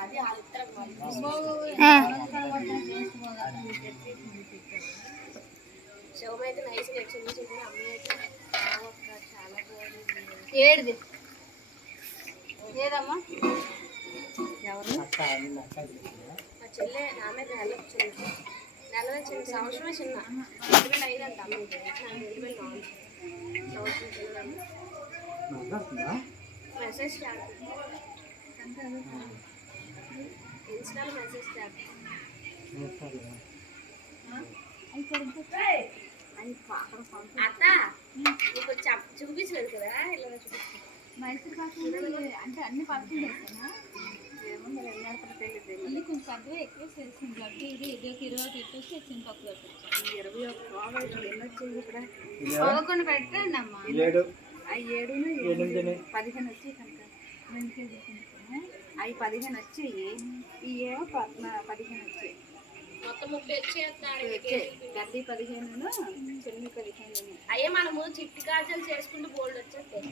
అది శవం అయితే నైస్ ఎక్స్చేంజ్ చేసి అమ్మాయి అయితే చాలా బాగుంది. ఏడుది ఏదమ్మా ఎవరు మా చెల్లె నా మీద నెల వచ్చింది. నెల చిన్న సంవత్సరమే చిన్న 2005 అంట అమ్మాయికి. 2004 సంవత్సరం చిన్న మెసేజ్ స్టార్ట్ ఇన్స్టాలో మెసేజ్ స్టార్ట్ అత్త నీకు చూపించలేదు కదా ఇలా చూపిస్తాను. మైసూర్ పాకు అంటే అన్ని పక్కన చేస్తానా ఇది కొంచెం పెద్దగా ఎక్కువ చేసింది కాబట్టి ఇది 20 పెట్టేసి వచ్చింది పక్కన 21 ఇక్కడ 11 పెట్టండి అమ్మా 7 15 వచ్చి కనుక 2 కేజీలు అవి 15 వచ్చాయి. ఈ ఏమో 15 వచ్చాయి. మొత్తం 30 వచ్చాయి. గడ్డి 15 చెల్లి 15 అయ్యే మనము చిట్టి కాజలు చేసుకుంటూ బోల్డ్ వచ్చేస్తాయి.